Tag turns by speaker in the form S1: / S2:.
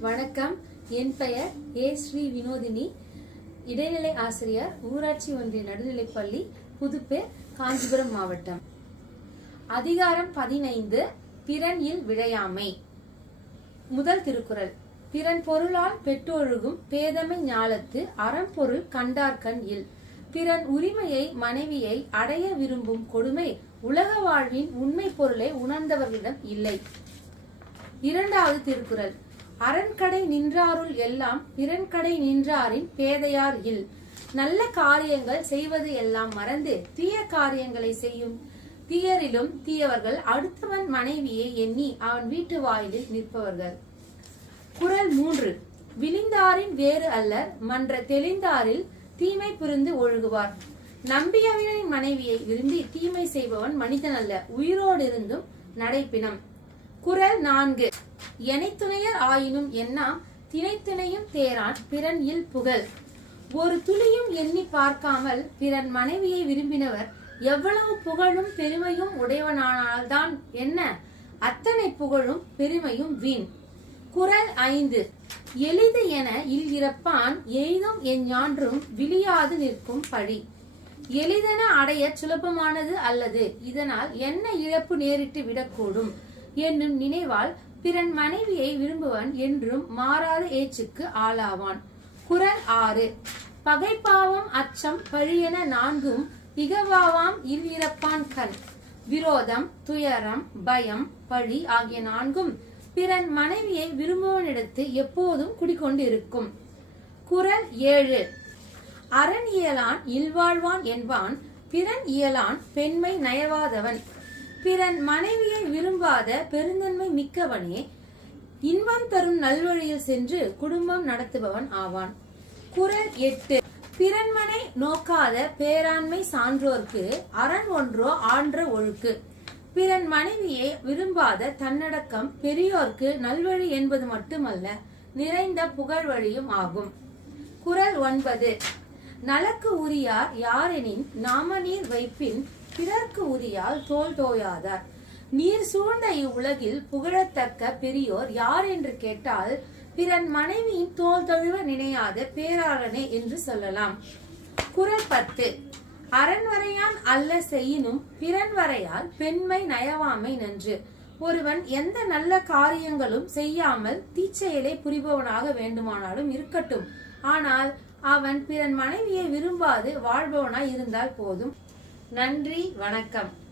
S1: வணக்கம். என் பெயர் ஏ. ஸ்ரீ வினோதினி. இடைநிலை ஆசிரியர் ஊராட்சி ஒன்றிய நடுநிலைப்பள்ளி புதுப்பேர் காஞ்சிபுரம் மாவட்டம். அதிகாரம் பதினைந்து பிறன் இல் விழையாமை. முதல் திருக்குறள். பிறன் பொருளால் பெற்றொழுகும் பேதமை ஞாலத்து அறம்பொருள் கண்டார்கண் இல். பிறன் உரிமையை மனைவியை அடைய விரும்பும் கொடுமை உலக வாழ்வின் உண்மை பொருளை உணர்ந்தவர்களிடம் இல்லை. இரண்டாவது திருக்குறள். அரண்கடை நின்றாருள் எல்லாம் பிறன்கடை நின்றாரின் பேதையார் இல். நல்ல காரியங்கள் செய்வது எல்லாம் மறந்து தீய காரியங்களை செய்யும். தீயரிலும் தீயவர்கள் அடுத்தவன் மனைவியை எண்ணி அவன் வீட்டு வாயிலில் நிற்பவர்கள். குரல் மூன்று. விழிந்தாரின் வேறு அல்லர் மன்ற தெளிந்தாரில் தீமை புரிந்து ஒழுகுவார். நம்பியவனின் மனைவியை விரும்பி தீமை செய்பவன் மனிதன் அல்ல உயிரோடு இருந்தும் நடைப்பினம். குறள் நான்கு. எனைத்துணையர் ஆயினும் எண்ணாம் திணைத்துணையும் தேரான் பிறன் இல் புகழ். ஒரு துளியும் எண்ணி பார்க்காமல் பிறன் மனைவியை விரும்பினவர் எவ்வளவு புகழும் பெருமையும் உடையவனானால்தான் என்ன? அத்தனை புகழும் பெருமையும் வீண். குறள் ஐந்து. எளிது என இல் இறப்பான் எய்தும் எஞ்ஞான்றும் விழியாது நிற்கும் பழி. எளிதென அடைய சுலபமானது அல்லது இதனால் என்ன இழப்பு நேரிட்டு விடக்கூடும்? என்னும் நினைவால் பிறன் மனைவியை விரும்புவன் என்றும் மாறாத ஏச்சுக்கு ஆளாவான். குரல் ஆறு. பகைப்பாவம் அச்சம் பழியென நான்கும் இகவாவாம் இல் இறப்பான் கண். விரோதம் துயரம் பயம் பழி ஆகிய நான்கும் பிறன் மனைவியை விரும்புவனிடத்து எப்போதும் குடிக்கொண்டிருக்கும் குரல் ஏழு. அரண் இயலான் இல்வாழ்வான் என்பான். பிறன் இயலான் பெண்மை நயவாதவன். பிறன் மனைவியை விரும்பாத பெருந்தன்மை மிக்கவனே இன்பம் தரும் நல்வழியில் சென்று குடும்பம் நடத்துபவன் ஆவான். குரல் எட்டு. பிறன்மனை நோக்காத பேராண்மை சான்றோர்க்கு அரண் ஒன்றோ ஆன்ற ஒழுக்கு. பிறன் மனைவியை விரும்பாத தன்னடக்கம் பெரியோர்க்கு நல்வழி என்பது மட்டுமல்ல நிறைந்த புகழ் வழியும் ஆகும். குறள் ஒன்பது. நலக்கு உரியார் யாரெனின் நாமநீர் வைப்பின் பிறர்க்கு உரியால் தோல் தோயாதார். நீர் சூழ்ந்த இவ்வுலகில் புகழத்தக்க பெரியோர் யார் என்று கேட்டால் பிறன் மனைவியின் தோல் தொழுவ நினையாத பேராளனே என்று சொல்லலாம். குரல் பத்து. அரண்வரையான் அல்ல செய்யினும் பிறன் வரையால் பெண்மை நயவாமை நன்று. ஒருவன் எந்த நல்ல காரியங்களும் செய்யாமல் தீச்செயலை புரிபவனாக வேண்டுமானாலும் இருக்கட்டும். ஆனால் அவன் பிறன் மனைவியை விரும்பாது வாழ்பவனாய் இருந்தால் போதும். நன்றி வணக்கம்.